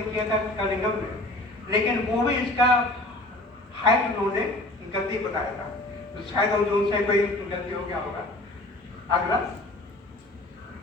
पहले किया था कलिंगम में, लेकिन वो भी इसका हाइट उन्होंने गलती बताया था, तो शायद उनसे कोई गलती हो गया होगा। अगला,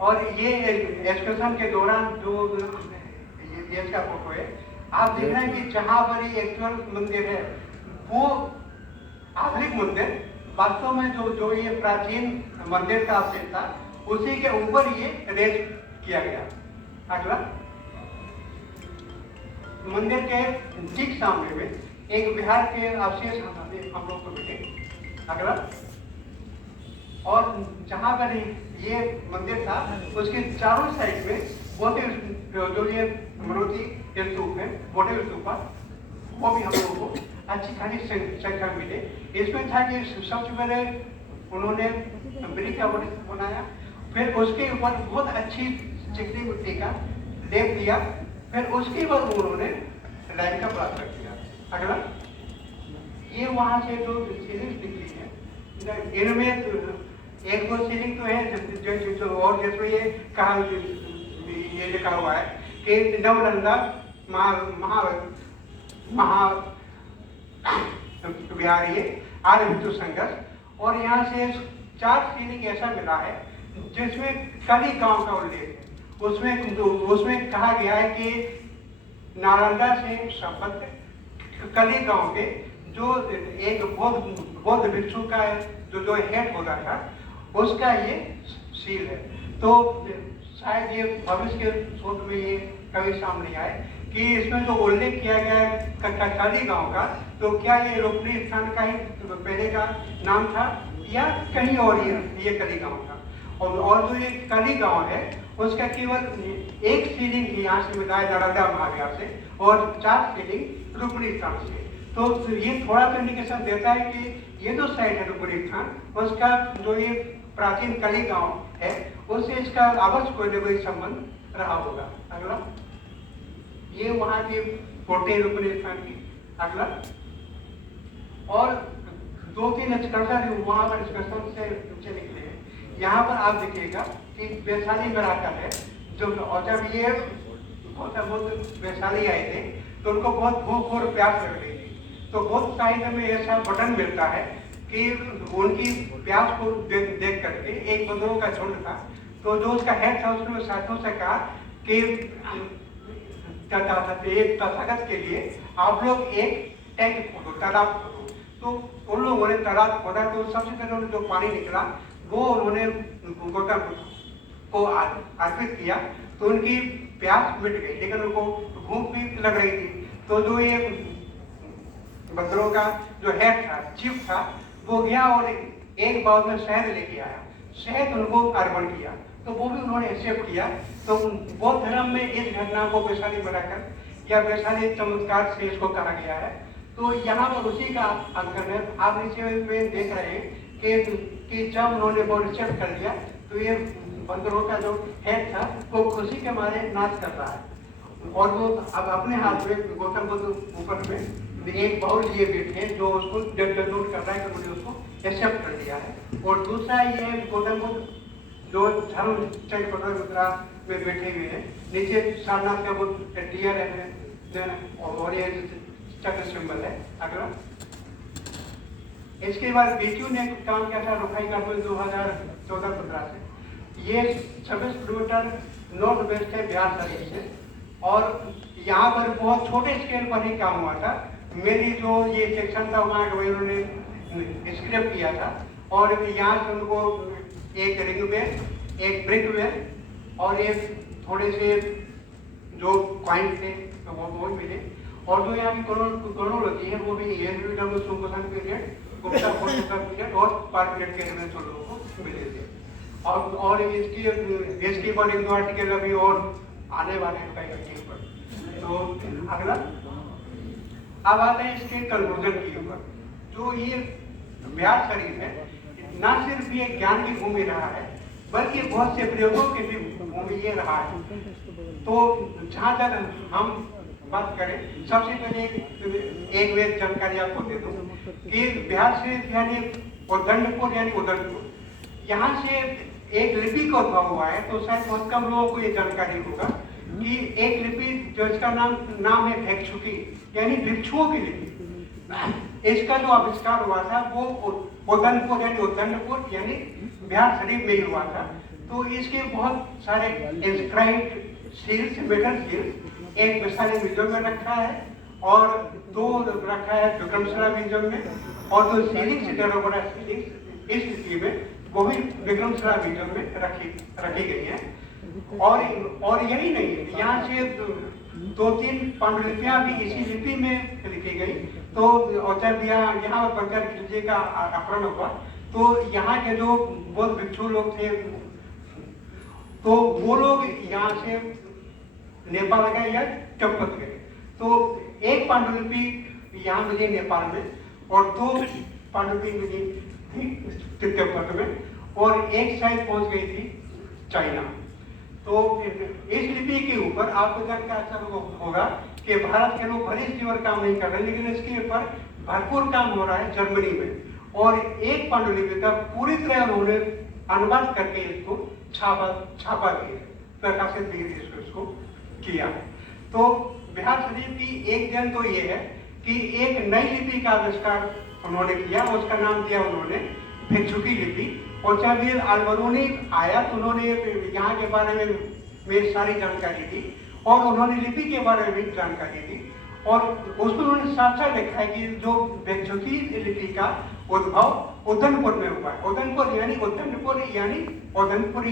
और ये एक्सकर्शन के दौरान जो ये इसका फोटो है, आप देख रहे हैं कि जहां पर ये एक्चुअल मंदिर है वो आधुनिक मंदिर वास्तव में जो ये प्राचीन मंदिर का अवशेष था उसी के ऊपर ये रेज किया गया। अगला, मंदिर के ठीक सामने में एक विहार के अवशेष हम लोग को मिले। अगला, और जहां पर ये मंदिर था उसके चारों साइड में जो ये मारुति स्तूप है, मोटे स्तूपा, वो भी हम लोगों को अच्छी खासी संख्या मिले। इसमें था कि सबसे पहले उन्होंने ब्रिक का बनाया, फिर उसके ऊपर बहुत अच्छी चिकनी मिट्टी का लेप दिया, फिर उसके बाद उन्होंने लाइन का प्लास्टर किया। अगला, ये वहां से जो सीलिंग निकली है, इनमें एक दो सीलिंग तो है जो और जिसमें ये कहा, ये लिखा हुआ है कि नवलंदा महा विहारी आर्य हिंदू संघर्ष, और यहाँ से 4 सीलिंग ऐसा मिला है जिसमें कली गांव का उल्लेख है। उसमें कहा गया है कि नालंदा से संबद्ध कली गांव के जो एक बौद्ध भिक्षु का जो हेड होता था उसका ये सील है। तो शायद ये भविष्य के शोध में ये कभी सामने आए कि इसमें जो उल्लेख किया गया है कली गांव का, तो क्या ये रुक्मिणी स्थान का ही पहले का नाम था या कहीं और ये कली गांव था। और जो ये कली गांव है उसका केवल एक सीलिंग यहाँ से मिला है नालंदा महाविहार से, और 4 सीलिंग रुक्मिणी स्थान से। तो ये थोड़ा सा इंडिकेशन देता है कि ये जो साइड है रुक्मिणी स्थान, उसका जो ये प्राचीन कली गांव है उससे इसका अवश्य कोई न कोई संबंध रहा होगा। अगला, ये वहां की कोटे रुक्मिणी स्थान की। अगला, और 2-3 एक्सकर्शन वहां पर एक्सकर्शन से नीचे निकले हैं। यहाँ पर आप देखिएगा कि वैशाली में राजा है जो, और जब ये वैशाली आए थे तो उनको बहुत भूख और प्यास लग रही थी, तो बहुत साहित्य में ऐसा बटन मिलता है कि उनकी प्यास को देख करके एक बंदरों का झुंड था, तो जो उसका हेड था उसने साथियों से कहा कि एक तथागत के लिए आप लोग एक टैंक खोदो, तालाब खोदो। तो उन लोगों ने तालाब खोदा, तो सबसे पहले उन्होंने जो पानी निकला वो उन्होंने गौतम बुद्ध को अर्पित किया, तो उनकी प्यास मिट गई, लेकिन उनको भूख भी लग रही थी। तो जो ये बंदरों का जो हेड था, चीफ था, वो गया और एक बाउल में शहद लेके आया, शहद उनको अर्पण किया, तो वो भी उन्होंने एक्सेप्ट किया। तो बौद्ध धर्म में इस घटना को वैशाली बनाकर या वैशाली चमत्कार से इसको कहा गया है। तो यहाँ पर उसी का अंकन है। आप नीचे में देख रहे हैं कि जब उन्होंने वो एक्सेप्ट कर लिया तो ये बंदरों का जो हेड था वो खुशी के मारे नाच कर रहा है, और वो अब अपने हाथ में गौतम बुद्ध ऊपर में एक बाउल लिए बैठे हैं जो उसको डेनोट कर रहा है कि मुझे उसको एक्सेप्ट कर लिया है। और दूसरा ये गौतम बुद्ध जो धर्म चक्र मुद्रा में बैठे हुए हैं, नीचे सारनाथ का बुद्ध डियर है और ये चक्र सिंबल है। अगला, इसके बाद बीचू ने काम किया था रुखाई का 2014-15 से। ये 26 किलोमीटर नॉर्थ वेस्ट है बिहार शरीफ से, और यहाँ पर बहुत छोटे स्केल पर ही काम हुआ था। मेरी जो ये सेक्शन था वहाँ वही उन्होंने स्क्रैप किया था, और यहाँ से उनको एक रिंग वेल, एक ब्रिक वेल और एक थोड़े से जो कॉइन थे तो वो मिले। और जो यहाँ की क्रोनोलॉजी है वो भी पीरियड, गुप्ता पीरियड और पार्क पीरियड के जो लोगों को मिले थे। और इसकी पर 1-2 आर्टिकल अभी और आने वाले हैं पर। तो अगला, अब आते हैं इसके कंक्लूजन के ऊपर। जो ये बिहार शरीफ है न सिर्फ ये ज्ञान की भूमि रहा है बल्कि बहुत से प्रयोगों की भी भूमि ये रहा है। तो जहाँ तक हम बात करें, सबसे पहले एक वेद जानकारी आपको दे दूं कि बिहार शरीफ यानी उदंडपुर यानी उदंडपुर, यहाँ से एक लिपि का उद्भव हुआ है। तो शायद बहुत कम लोगों को ये जानकारी होगा कि एक लिपि जो इसका नाम है भिक्षुकी, यानी भिक्षुओं की लिपि। इसका जो आविष्कार हुआ था वो उदनपुर यानी बिहार शरीफ में ही हुआ था। तो इसके बहुत सारे इंस्क्राइब्ड सील्स, मेटल सील्स एक वैशाली म्यूजियम में रखा है और 2 रखा है विक्रमशिला म्यूजियम में, और जो सीलिंग्स टेराकोटा सीलिंग्स इस लिपि में वो भी विक्रमशिला म्यूजियम में रखी गई है। और यही नहीं, यहाँ से 2-3 पांडुलिपियां भी इसी लिपि में लिखी गई। तो और जब यहाँ पर खिलजी का अपहरण हुआ तो यहाँ के जो बौद्ध भिक्षु लोग थे तो वो लोग यहाँ से नेपाल गए या तिब्बत गए। तो एक पांडुलिपि यहाँ मिली नेपाल में और 2 पांडुलिपि मिली थी तिब्बत में और एक शायद पहुंच गई थी चाइना। तो इस लिपि के ऊपर आपको जानकर अच्छा होगा कि भारत के लोग भले इसके ऊपर काम नहीं कर रहे, लेकिन इसके ऊपर भरपूर काम हो रहा है जर्मनी में। और एक पांडुलिपि का पूरी तरह उन्होंने अनुवाद करके इसको छापा दिया, प्रकाशित इसको किया। तो बिहार शरीफ की एक देन तो ये है कि एक नई लिपि का आविष्कार उन्होंने किया, उसका नाम दिया उन्होंने भिक्षुकी लिपि। और जब ये अल्बरूनी आया तो उन्होंने यहाँ के बारे में सारी जानकारी दी और उन्होंने लिपि के बारे में भी जानकारी दी। और उसमें उन्होंने साफ साफ लिखा है कि जो भिक्षुकी लिपि का उद्भव उदनपुर में हुआ है। उदनपुरी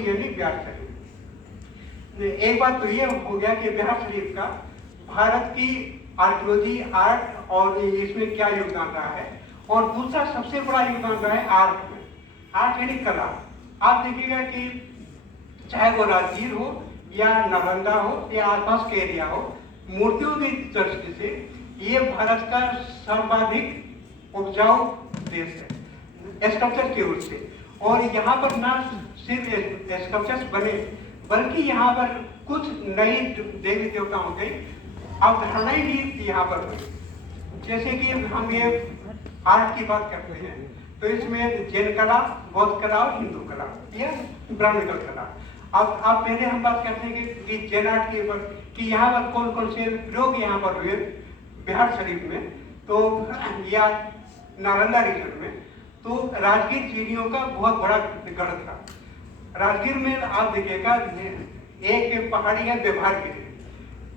यानी बिहार शरीफ। एक बात तो ये हो गया कि बिहार शरीफ का भारत की आर्कियोलॉजी, आर्ट और इसमें क्या योगदान रहा है। और दूसरा सबसे बड़ा योगदान रहा है आर्ट में। आर्ट यानी कला। आप देखिएगा कि चाहे वो राजगीर हो या नालंदा हो या आसपास के एरिया हो, मूर्तियों की दृष्टि से ये भारत का सर्वाधिक उपजाऊ देश है स्कल्पचर की ओर से। और यहाँ पर ना सिर्फ स्कल्पचर्स बने बल्कि यहाँ पर कुछ नई देवी देवताओं की अवधारणाएं भी यहाँ पर हुई। जैसे कि हम ये आर्ट की बात करते हैं तो इसमें जैन कला, बौद्ध कला और हिंदू कला या ब्राह्मणिकल कला। अब पहले हम बात करते हैं कि जैन आर्ट के ऊपर कि यहाँ पर कौन कौन से प्रयोग यहाँ पर हुए बिहार शरीफ में, तो या नालंदा रीजन में। तो राजगीर चीनियों का बहुत बड़ा गढ़ था। राजगीर में आप देखिएगा एक पहाड़ी है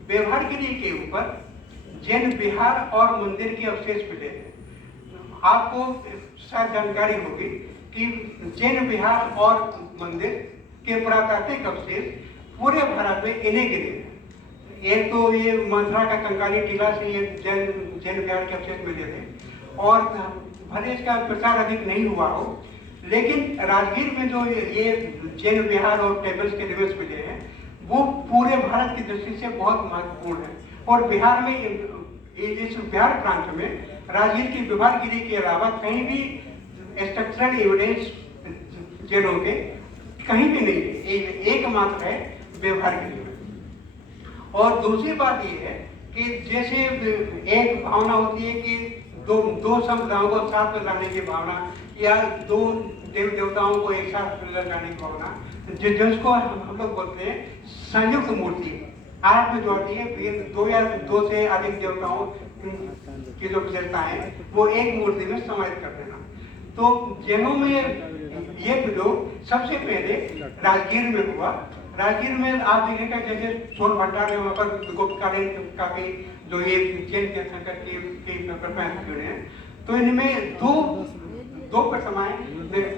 व्यवहारगिरी के ऊपर जैन विहार और मंदिर के अवशेष मिले हैं। आपको शायद जानकारी होगी कि जैन विहार और मंदिर के पुरातात्विक अवशेष पूरे भारत में इन्हें गिरे हैं। एक तो ये मथुरा का कंकाली टीला से ये जैन विहार के अवशेष मिले थे और भले इसका प्रचार अधिक नहीं हुआ हो, लेकिन राजगीर में जो ये जैन विहार और टेबल्स के रिमेन्स मिले हैं वो पूरे भारत की दृष्टि से बहुत महत्वपूर्ण है। और बिहार में इस बिहार प्रांत में राजगीर की व्यवहारगिरी के अलावा कहीं भी स्ट्रक्चरल एविडेंस जैनों के कहीं भी नहीं है, एकमात्र है व्यवहारगिरी में। और दूसरी बात ये है कि जैसे एक भावना होती है कि दो समुदायों को साथ में लाने की भावना या 2 देवी देवताओं को एक साथ लाने की भावना, जिसको हम लोग बोलते हैं संयुक्त मूर्ति। आर्ट में जो आती है 2 या 2 से अधिक देवताओं की जो विशेषताएं वो एक मूर्ति में समाहित कर देना। तो जैनों में ये प्रयोग सबसे पहले राजगीर में हुआ। राजगीर में आप देखेंगे जैसे सोन भंडार है, वहाँ पर गुप्तकालीन काफी जो ये जैन तीर्थंकर की प्रतिमाएं जुड़े हैं। तो इनमें दो प्रतिमाएं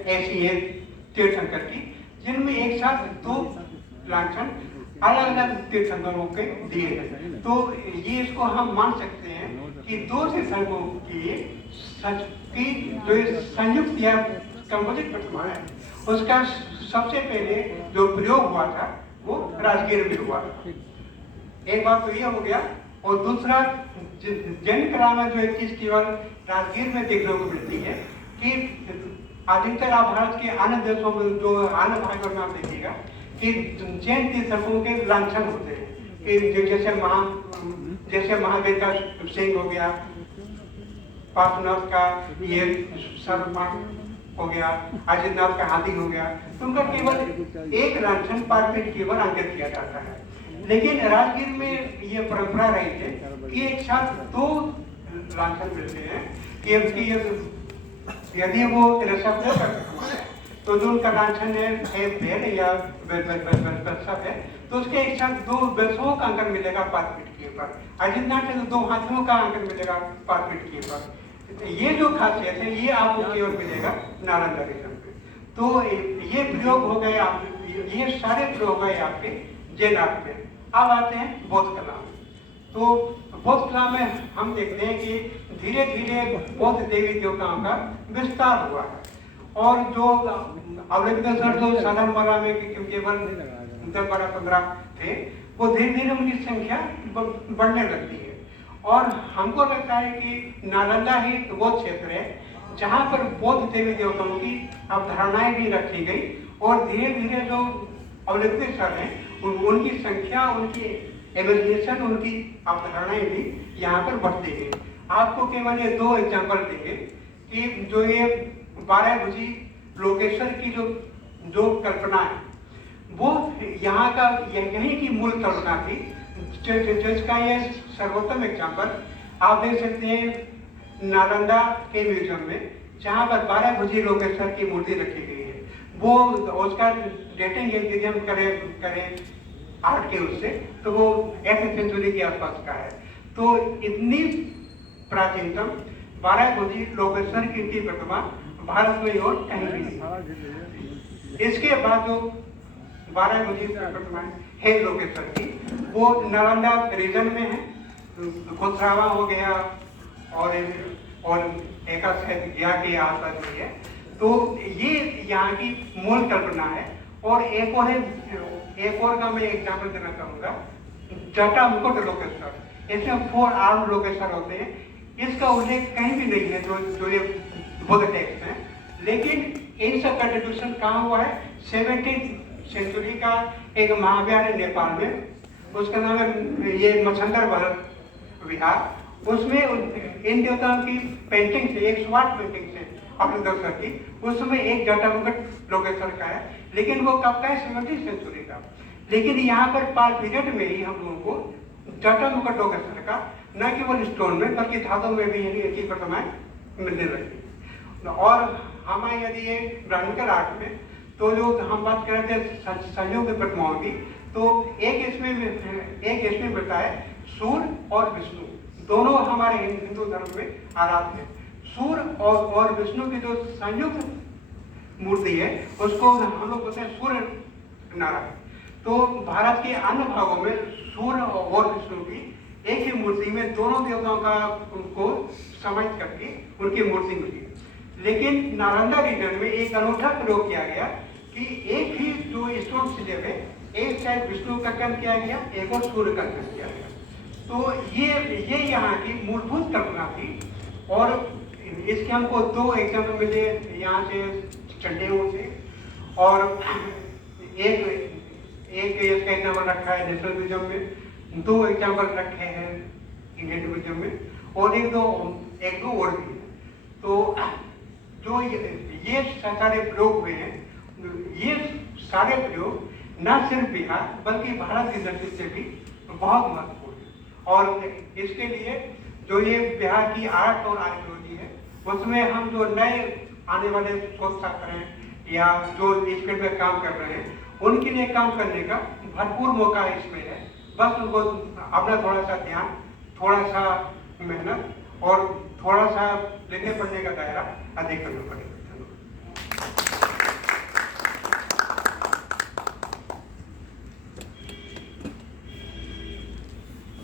ऐसी हैं तीर्थंकर की जिनमें एक साथ 2 लांछन अलग अलग तीर्थंकरों के दिए हैं। तो ये इसको हम मान सकते हैं कि 2 तीर्थंकरों की जो संयुक्त या कंपोजिट प्रतिमा है उसका सबसे पहले जो प्रयोग हुआ था वो राजगीर में हुआ। एक बात तो ये हो गया। और दूसरा जैन कला में जो एक चीज केवल राजगीर में देखने को मिलती है कि अधिकतर आप भारत के अन्य देशों में जो अन्य भागों में आप देखिएगा कि जैन तीर्थंकरों के लांछन होते हैं कि जैसे महावीर का सिंह हो गया, पार्श्वनाथ का ये सर्वमान हो गया, अजितनाथ का हाथी हो गया। तो उनका केवल एक लांछन पार्ट में केवल अंकित किया जाता है। लेकिन राजगीर में ये परंपरा रही थी कि एक साथ 2 लांछन मिलते हैं कि यदि वो ऋषभ है तो जो उनका लांछन है भेड़ या वृषभ है तो उसके एक साथ 2 वृषभों का अंकन मिलेगा पादपीठ के ऊपर, अजितनाथ है तो 2 हाथियों का अंकन मिलेगा पादपीठ के ऊपर। ये जो खासियत है ये आपको केवल मिलेगा नालंदा रीजन पे। तो ये प्रयोग हो गए, ये सारे प्रयोग गए आपके जैन आर्ट में। अब आते हैं बौद्ध कला में। तो बौद्ध कला में हम देखते हैं कि धीरे धीरे बौद्ध देवी देवताओं का विस्तार हुआ है और जो अवलेखन जो साधारण वाला में केवल 10-12-15 थे वो धीरे धीरे उनकी संख्या बढ़ने लगती है। और हमको लगता है कि नालंदा ही वो क्षेत्र है जहाँ पर बौद्ध देवी देवताओं की अवधारणाएं भी रखी गई और धीरे धीरे जो अवलेखन हैं उनकी संख्या, उनकी इमेजिनेशन, उनकी अवधारणाएं भी यहाँ पर बढ़ती गई। आपको केवल ये 2 एग्जाम्पल देंगे कि जो ये 12 भुजी लोकेश्वर की जो कल्पना है वो यहाँ का यहीं की मूल कल्पना थी, जिसका ये सर्वोत्तम एग्जाम्पल आप देख सकते हैं नालंदा के म्यूजियम में, जहाँ पर 12 भुजी लोकेश्वर की मूर्ति रखी गई है। वो उसका डेटिंग यदि हम करें आर्ट के उससे तो वो 8वीं सेंचुरी के आसपास का है। तो इतनी प्राचीनतम 12 भुजी लोकेश्वर की प्रतिमा भारत में और कहीं भी नहीं। इसके बाद जो 12 भुजी प्रतिमा है लोकेश्वर की वो नालंदा रीजन में है, खोसरावा हो गया और एक गया के आसपास भी है। तो ये यहाँ की मूल कल्पना है। और एक और का मैं एग्जाम्पल देना चाहूँगा, जटा मुकुट लोकेश्वर, इसमें 4 आर्म लोकेश्वर होते हैं। इसका उल्लेख कहीं भी नहीं है जो ये बुद्ध टेक्स्ट है, लेकिन इनका कंट्रीब्यूशन कहाँ हुआ है? 17th सेंचुरी का एक महाविहार है नेपाल में, उसका नाम है ये मछंदर भरत विहार। उसमें इन देवताओं की पेंटिंग से, एक स्वाट पेंटिंग से अपने दर्शक की, उसमें एक जटामुकुट लोकेश्वर का है, लेकिन वो कब का है? 17th सेंचुरी का। लेकिन यहाँ पर पाल पीरियड में ही हम लोगों को जटामुकुट लोकेश्वर का न केवल स्टोन में बल्कि धातु में भी ऐसी प्रतिमाएं मिलने लगी। और हमारे यदि ये ब्राह्मणिकल आर्ट में तो जो हम बात कर रहे थे संयोग प्रतिमाओं की, तो एक इसमें मिलता है सूर्य और विष्णु, दोनों हमारे हिंदू धर्म में आराध्य है। सूर्य और विष्णु की जो संयुक्त मूर्ति है उसको हम लोग बोलते हैं सूर्य नारायण। तो भारत के अन्य भागों में सूर्य और विष्णु की एक ही मूर्ति में दोनों देवताओं का उनको समाहित करके उनकी मूर्ति मिली। लेकिन नालंदा रीजन में एक अनूठा प्रयोग किया गया कि एक ही जो स्टोन स्लेब है, एक साइड विष्णु का कर्म किया गया, एक और सूर्य का कर्म किया गया। तो ये यहाँ की मूलभूत कल्पना थी। और इसके हमको 2 एग्जाम्पल मिले यहाँ से चंडीगढ़ से, और एक इसका एग्जाम्पल रखा है नेशनल म्यूजियम में, 2 एग्जाम्पल रखे हैं इंडियन म्यूजियम में, और एक दो और भी है। तो जो ये सारे प्रयोग हुए हैं, ये सारे प्रयोग न सिर्फ बिहार बल्कि भारत की दृष्टि से भी बहुत महत्वपूर्ण है। और इसके लिए जो ये बिहार की आर्ट और आर्कियोलॉजी है उसमें हम जो नए आने वाले शोध छात्र हैं या जो इस फील्ड में काम कर रहे हैं उनके लिए काम करने का भरपूर मौका इसमें है। बस उनको अपना थोड़ा सा ध्यान, थोड़ा सा मेहनत और थोड़ा सा लिखने पढ़ने का दायरा अधिक करना पड़ेगा।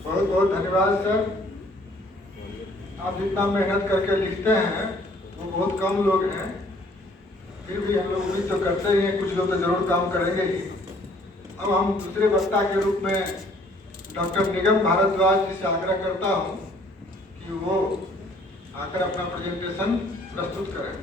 बहुत बहुत धन्यवाद सर। आप जितना मेहनत करके लिखते हैं वो बहुत कम लोग हैं, फिर भी हम लोग उम्मीद तो करते ही हैं कुछ लोग तो जरूर काम करेंगे ही। अब हम दूसरे वक्ता के रूप में डॉक्टर निगम भारद्वाज जी से आग्रह करता हूँ कि वो आकर अपना प्रेजेंटेशन प्रस्तुत करें।